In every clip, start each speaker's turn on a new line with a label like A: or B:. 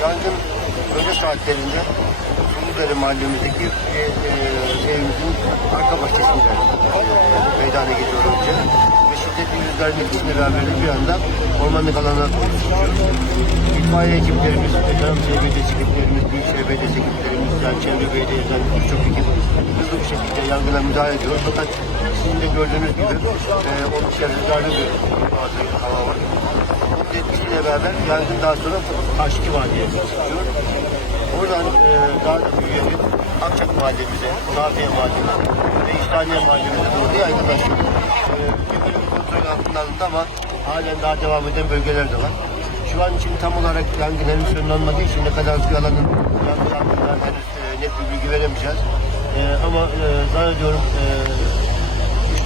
A: Yangın öğle saatlerinde Suludere mahallemizdeki e, e, evimizin arka bahçesinde meydana geliyor önce. Ve şiddetli rüzgarın etkisiyle beraber bir anda ormanlık alana doğru. İtfaiye ekiplerimiz, Jansiye Belediyesi ekiplerimiz, Büyükşehir Belediyesi ekiplerimiz, yani çevre belediyesinden birçok ekip hızlı bir şekilde yangına müdahale ediyor. Fakat sizin de gördüğünüz gibi e, oldukça rüzgarlı bir bazı hava var. Bunun etkisiyle beraber yangın daha sonra Taşki Vadiye çıkıyor. Oradan e, daha da büyüyerek Akçak Mahallemize, Nafiye Mahallemize ve İştaniye Mahallemize doğru yaygınlaşıyor. E, kontrol altında alındı ama halen daha devam eden bölgeler de var. Şu an için tam olarak yangın henüz sönümlenmediği için ne kadar bir alanın yangın hakkında henüz e, net bir bilgi veremeyeceğiz. E, ama e, zannediyorum e,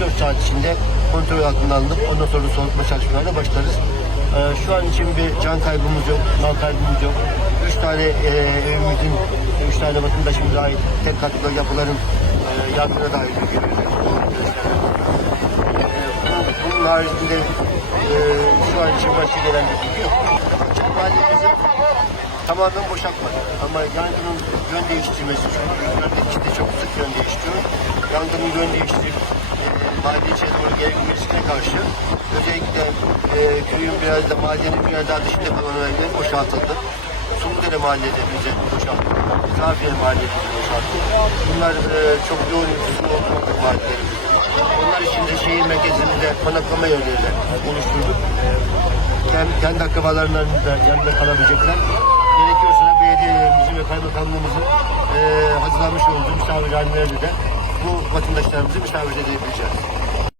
A: 3-4 saat içinde kontrol altına alınıp ondan sonra soğutma çalışmalarına başlarız. Ee, şu an için bir can kaybımız yok, mal kaybımız yok. Üç tane e, evimizin, üç tane vatandaşımıza ait tek katlı yapıların e, yangına dair. Ee, bu- bunun haricinde e, şu an için başka gelen bir bilgi yok. Mahallemizi tamamen boşaltmadı. Ama yangının yön değiştirmesi, çünkü rüzgarın etkisi çok sık yön değiştiriyor. Yangının yön değiştirip e, içine doğru gelebilmesine karşı özellikle e, köyün biraz da mahallenin biraz daha dışında kalan evler boşaltıldı. Sumdere mahallede bize boşaltıldı. Safiye mahallede boşaltıldı. Bunlar e, çok yoğun nüfusun olduğu mahallelerimiz. Onlar için de şehir merkezinde konaklama yerleri oluşturduk. Kendi, kendi akrabalarından da yanında kalabilecekler. Gerekiyorsa belediyelerimizin ve kaymakamlığımızın e, hazırlamış olduğu misafirhanelerde de bu vatandaşlarımızı misafir edebileceğiz.